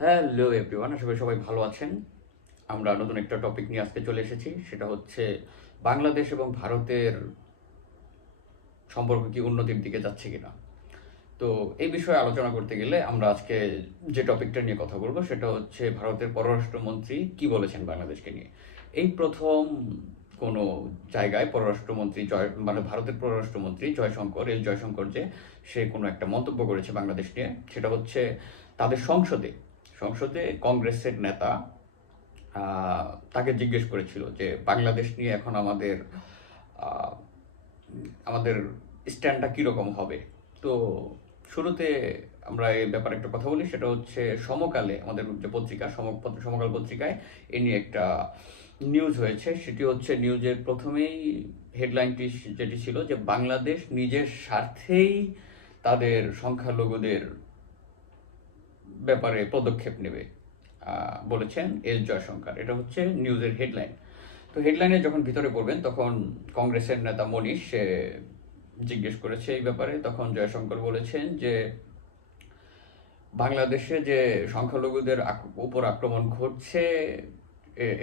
Hello everyone, আশা করি সবাই ভালো আছেন। আমরা নতুন একটা টপিক নিয়ে আজকে চলে এসেছি। সেটা হচ্ছে বাংলাদেশ এবং ভারতের সম্পর্ক কি উন্নতির দিকে যাচ্ছে কিনা। তো এই বিষয়ে আলোচনা করতে গেলে আমরা আজকে যে টপিকটা নিয়ে কথা বলবো সেটা হচ্ছে ভারতের পররাষ্ট্রমন্ত্রী কি বলেছেন বাংলাদেশকে নিয়ে। এই প্রথম কোনো জায়গায় পররাষ্ট্রমন্ত্রী মানে ভারতের পররাষ্ট্রমন্ত্রী জয়শঙ্কর যে সে কোনো একটা মন্তব্য করেছে বাংলাদেশ নিয়ে। সেটা হচ্ছে তাদের সংসদে সংসদে কংগ্রেসের নেতা তাকে জিজ্ঞেস করেছিল যে বাংলাদেশ নিয়ে এখন আহ, আমাদের স্ট্যান্ডটা কীরকম হবে। তো শুরুতে আমরা এই ব্যাপারে একটা কথা বলি, সেটা হচ্ছে সমকালে আমাদের যে পত্রিকা সমকাল পত্রিকায় এ নিয়ে একটা নিউজ হয়েছে। সেটি হচ্ছে নিউজের প্রথমেই হেডলাইনটি যেটি ছিল যে বাংলাদেশ নিজের স্বার্থেই তাদের সংখ্যালঘুদের ব্যাপারে পদক্ষেপ নেবে বলেছেন জয়শঙ্কর। এটা হচ্ছে নিউজের হেডলাইন। তো হেডলাইনে যখন ভিতরে পড়বেন তখন কংগ্রেসের নেতা মনীষ সে জিজ্ঞেস করেছে এই ব্যাপারে। তখন জয়শঙ্কর বলেছেন যে বাংলাদেশে যে সংখ্যালঘুদের উপর আক্রমণ ঘটছে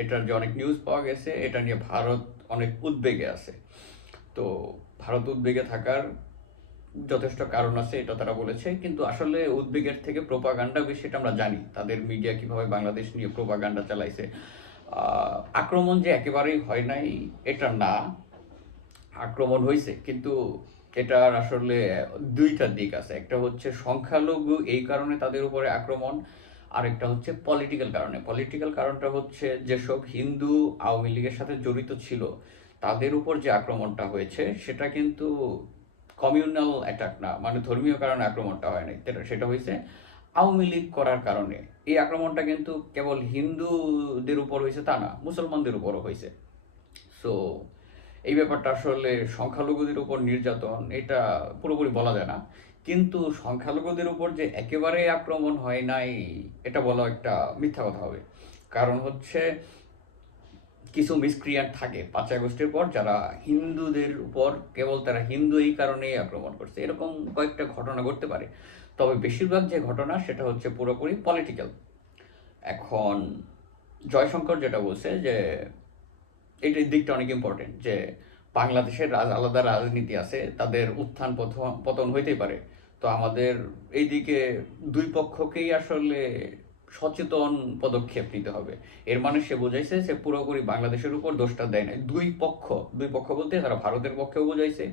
এটার যে অনেক নিউজ পাওয়া গেছে, এটা নিয়ে ভারত অনেক উদ্বেগে আছে। তো ভারত উদ্বেগে থাকার যথেষ্ট কারণ আছে, এটা তারা বলেছে। কিন্তু আসলে উদ্বেগের থেকে প্রোপাগান্ডা বেশি, এটা আমরা জানি তাদের মিডিয়া কিভাবে বাংলাদেশ নিয়ে প্রোপাগান্ডা চালাইছে। আক্রমণ যে একেবারেই হয় নাই এটা না, আক্রমণ হয়েছে, কিন্তু এটার আসলে দুইটা দিক আছে। একটা হচ্ছে সংখ্যালঘু এই কারণে তাদের উপরে আক্রমণ, আরেকটা হচ্ছে পলিটিক্যাল কারণে। পলিটিক্যাল কারণটা হচ্ছে যেসব হিন্দু আওয়ামী লীগের সাথে জড়িত ছিল তাদের উপর যে আক্রমণটা হয়েছে সেটা কিন্তু কমিউনাল অ্যাটাক না, মানে ধর্মীয় কারণে আক্রমণটা হয় নাই, সেটা হয়েছে আওয়ামী লীগ করার কারণে। এই আক্রমণটা কিন্তু কেবল হিন্দুদের উপর হয়েছে তা না, মুসলমানদের উপরও হয়েছে। সো এই ব্যাপারটা আসলে সংখ্যালঘুদের উপর নির্যাতন এটা পুরোপুরি বলা যায় না, কিন্তু সংখ্যালঘুদের উপর যে একেবারে আক্রমণ হয় নাই এটা বলা একটা মিথ্যা কথা হবে। কারণ হচ্ছে কিছু মিসক্রিয়ান্ট থাকে 5ই আগস্টের পর যারা হিন্দুদের উপর কেবল তারা হিন্দু এই কারণেই আক্রমণ করছে, এরকম কয়েকটা ঘটনা ঘটতে পারে। তবে বেশিরভাগ যে ঘটনা সেটা হচ্ছে পুরোপুরি পলিটিক্যাল। এখন জয়শঙ্কর যেটা বলছে যে এই দিকটা অনেক ইম্পর্টেন্ট, যে বাংলাদেশের আলাদা রাজনীতি আছে, তাদের উত্থান পতন হইতেই পারে। তো আমাদের এইদিকে দুই পক্ষকেই আসলে সচেতন পদক্ষেপ নিতে হবে। এর মানে সে বোঝাইছে সে পুরোপুরি বাংলাদেশের উপর দোষটা দেয় না। দুই পক্ষ বলতে তারা ভারতের পক্ষেও বোঝাইছে,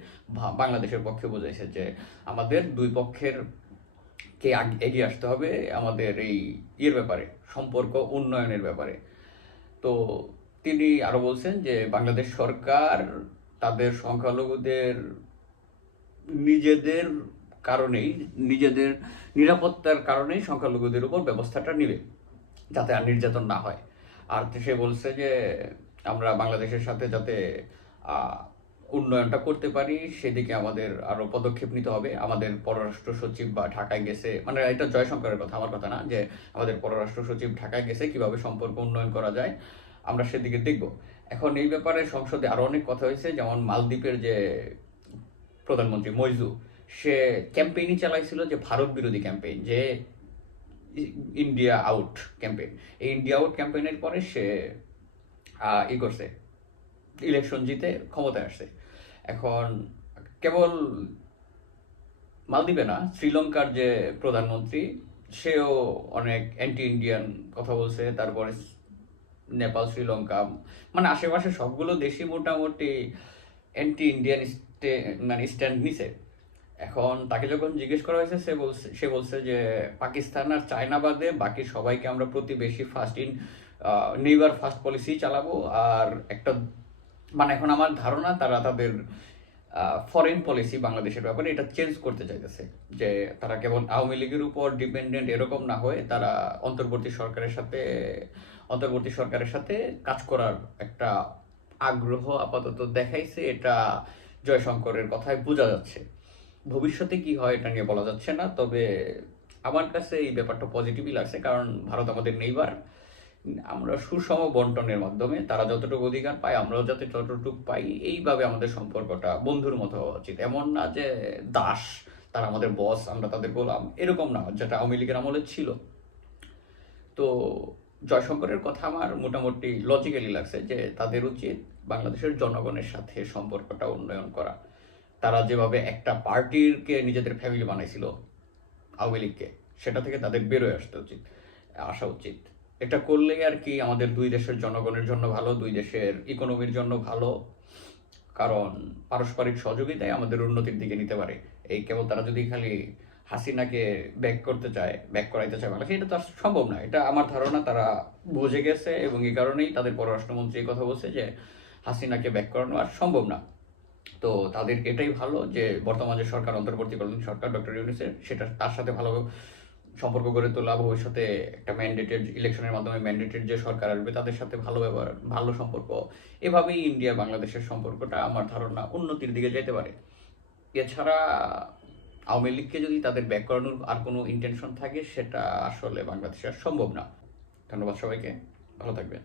বাংলাদেশের পক্ষে বোঝাইছে যে আমাদের দুই পক্ষের কে এগিয়ে আসতে হবে আমাদের এই ব্যাপারে, সম্পর্ক উন্নয়নের ব্যাপারে। তো তিনি আরো বলছেন যে বাংলাদেশ সরকার তাদের সংখ্যালঘুদের নিজেদের কারণেই, নিজেদের নিরাপত্তার কারণেই সংখ্যালঘুদের উপর ব্যবস্থাটা নেবে যাতে আর নির্যাতন না হয়। আর সে বলছে যে আমরা বাংলাদেশের সাথে যাতে উন্নয়নটা করতে পারি সেদিকে আমাদের আরো পদক্ষেপ নিতে হবে। আমাদের পররাষ্ট্র সচিব বা ঢাকায় গেছে, মানে এটা জয়শঙ্করের কথা, আমার কথা না, যে আমাদের পররাষ্ট্র সচিব ঢাকায় গেছে কিভাবে সম্পর্ক উন্নয়ন করা যায় আমরা সেদিকে দেখব। এখন এই ব্যাপারে সংসদে আরো অনেক কথা হয়েছে, যেমন মালদ্বীপের যে প্রধানমন্ত্রী মইজু সে ক্যাম্পেইনই চালাইছিল, যে ভারত বিরোধী ক্যাম্পেইন, যে ইন্ডিয়া আউট ক্যাম্পেইন। এই ইন্ডিয়া আউট ক্যাম্পেইনের পরে সে করছে, ইলেকশন জিতে ক্ষমতায় আসছে। এখন কেবল মালদ্বীপে না, শ্রীলঙ্কার যে প্রধানমন্ত্রী সেও অনেক অ্যান্টি ইন্ডিয়ান কথা বলছে। তারপরে নেপাল, শ্রীলঙ্কা, মানে আশেপাশে সবগুলো দেশই মোটামুটি অ্যান্টি ইন্ডিয়ান মানে স্ট্যান্ড নিছে। এখন তাকে যখন জিজ্ঞেস করা হয়েছে সে বলছে যে পাকিস্তান আর চায়না বাদে বাকি সবাইকে আমরা প্রতিবেশী নেইবার ফার্স্ট পলিসি চালাবো। আর একটা, মানে এখন আমার ধারণা তারা তাদের ফরেন পলিসি বাংলাদেশের ব্যাপারে এটা চেঞ্জ করতে চাইতেছে, যে তারা কেবল আওয়ামী লীগের উপর ডিপেন্ডেন্ট এরকম না হয়ে তারা অন্তর্বর্তী সরকারের সাথে কাজ করার একটা আগ্রহ আপাতত দেখাইছে। এটা জয়শঙ্করের কথায় বোঝা যাচ্ছে। ভবিষ্যতে কি হয় এটা নিয়ে বলা যাচ্ছে না, তবে আমার কাছে এই ব্যাপারটা পজিটিভই লাগছে, কারণ ভারত আমাদের নেইবার। আমরা সুষম বন্টনের মাধ্যমে তারা যতটুকু অধিকার পায় আমরাও যাতে ততটুকু পাই, এইভাবে আমাদের সম্পর্কটা বন্ধুর মতো হওয়া উচিত। এমন না যে দাস, তারা আমাদের বস আমরা তাদের গোলাম, এরকম না, যেটা আওয়ামী লীগের আমলে ছিল। তো জয়শঙ্করের কথা আমার মোটামুটি লজিক্যালি লাগছে যে তাদের উচিত বাংলাদেশের জনগণের সাথে সম্পর্কটা উন্নয়ন করা। তারা যেভাবে একটা পার্টিকে নিজেদের ফ্যামিলি বানাইছিল আওয়ামী লীগকে, সেটা থেকে তাদের বেরোয় আসা উচিত। এটা করলে আর কি আমাদের দুই দেশের জনগণের জন্য ভালো, দুই দেশের ইকোনমির জন্য ভালো, কারণ পারস্পরিক সহযোগিতায় আমাদের উন্নতির দিকে নিতে পারে। এই কেবল তারা যদি খালি হাসিনাকে ব্যাক করতে চায়, ব্যাক করাইতে চায় বাংলাদেশে, এটা তো আর সম্ভব না। এটা আমার ধারণা তারা বুঝে গেছে এবং এই কারণেই তাদের পররাষ্ট্রমন্ত্রী এই কথা বলছে যে হাসিনাকে ব্যাক করানো আর সম্ভব না। তো তাদের এটাই ভালো যে বর্তমান যে সরকার, অন্তর্বর্তীকালীন সরকার ডক্টর ইউনূসের, সেটা তার সাথে ভালো সম্পর্ক গড়ে তোলা, ভবিষ্যতে একটা ম্যান্ডেটেড ইলেকশনের মাধ্যমে ম্যান্ডেটেড যে সরকার আসবে তাদের সাথে ভালো ব্যবহার, ভালো সম্পর্ক, এভাবেই ইন্ডিয়া বাংলাদেশের সম্পর্কটা আমার ধারণা উন্নতির দিকে যেতে পারে। এছাড়া আওয়ামী লীগকে যদি তাদের ব্যাক করানোর আর কোনো ইন্টেনশন থাকে, সেটা আসলে বাংলাদেশে আর সম্ভব না। ধন্যবাদ সবাইকে, ভালো থাকবেন।